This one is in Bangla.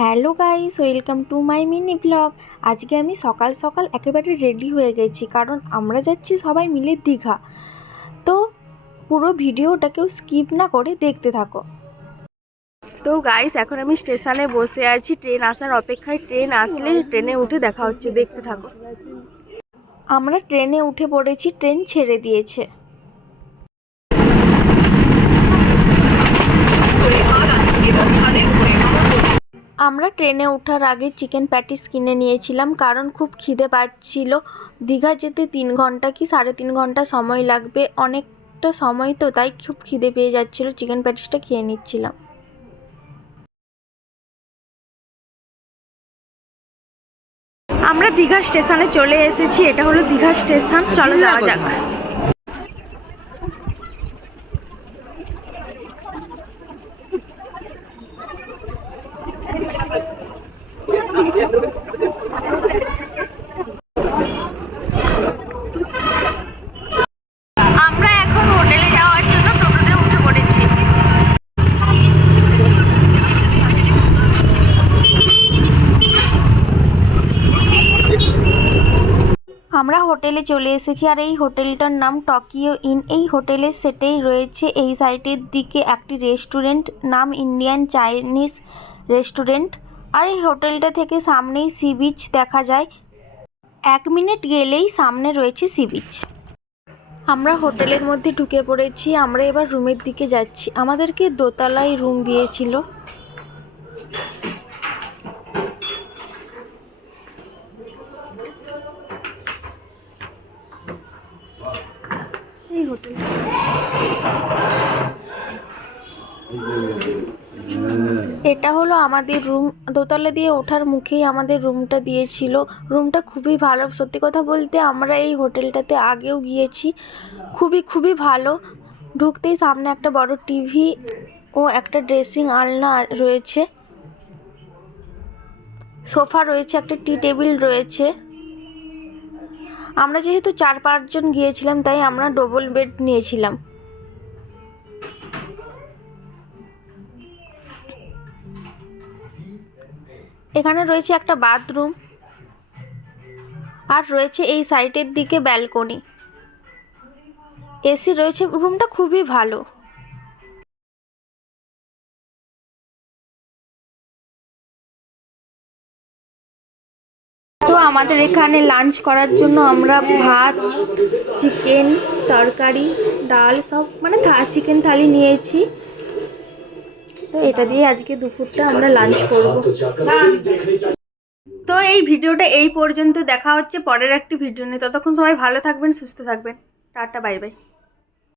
Hello guys, welcome to my mini blog. আজকে আমি সকাল সকাল একেবারে রেডি হয়ে গেছি, কারণ আমরা যাচ্ছি সবাই মিলে দীঘা। তো পুরো ভিডিওটাকেও স্কিপ না করে দেখতে থাকো। তো গাইস, এখন আমি স্টেশনে বসে আছি ট্রেন আসার অপেক্ষায়। ট্রেন আসলে ট্রেনে উঠে দেখা হচ্ছে, দেখতে থাকো। আমরা ট্রেনে উঠে পড়েছি, ট্রেন ছেড়ে দিয়েছে। আমরা ট্রেনে ওঠার আগে চিকেন প্যাটিস কিনে নিয়েছিলাম, কারণ খুব খিদে পাচ্ছিল। দীঘা যেতে 3 ঘন্টা কি 3.5 ঘন্টা সময় লাগবে, অনেকটা সময় তো, তাই খুব খিদে পেয়ে যাচ্ছিলো। চিকেন প্যাটিসটা খেয়ে নিচ্ছিলাম। আমরা দীঘা স্টেশনে চলে এসেছি, এটা হলো দীঘা স্টেশন। চলো যাওয়া যাক। আমরা এখন হোটেলে যাওয়ার জন্য টোটোতে উঠে পড়েছি। আমরা হোটেলে চলে এসেছি, আর এই হোটেলটার নাম টোকিও ইন। এই হোটেলের সেটেই রয়েছে এই সাইডের দিকে একটি রেস্টুরেন্ট, নাম ইন্ডিয়ান চাইনিজ রেস্টুরেন্ট। আর এই হোটেলটা থেকে সামনেই সি বিচ দেখা যায়। 1 মিনিট গেলেই সামনে রয়েছে সি বিচ। আমরা হোটেলের মধ্যে ঢুকে পড়েছি। আমরা এবার রুমের দিকে যাচ্ছি। আমাদেরকে দোতলায় রুম দিয়েছিল। এই হোটেল, এটা হলো আমাদের রুম। দোতলা দিয়ে ওঠার মুখেই আমাদের রুমটা দিয়েছিল। রুমটা খুবই ভালো। সত্যি কথা বলতে আমরা এই হোটেলটাতে আগেও গিয়েছি, খুবই ভালো। ঢুকতেই সামনে একটা বড় টিভি ও একটা ড্রেসিং আলনা রয়েছে, সোফা রয়েছে, একটা টি টেবিল রয়েছে। আমরা যেহেতু 4-5 জন গিয়েছিলাম, তাই আমরা ডবল বেড নিয়েছিলাম। এখানে রয়েছে একটা বাথরুম, আর রয়েছে এই সাইডের দিকে ব্যালকনি। এসি রয়েছে। রুমটা খুবই ভালো। তো আমাদের এখানে লাঞ্চ করার জন্য আমরা ভাত, চিকেন, তরকারি, ডাল সব মানে চিকেন থালি নিয়েছি। তো এটা দিয়ে আজকে দুপুরটা আমরা লাঞ্চ করব। তো এই ভিডিওটা এই পর্যন্ত। দেখা হচ্ছে পরের একটি ভিডিও নিয়ে। ততক্ষণ সবাই ভালো থাকবেন, সুস্থ থাকবেন। Tata, bye bye.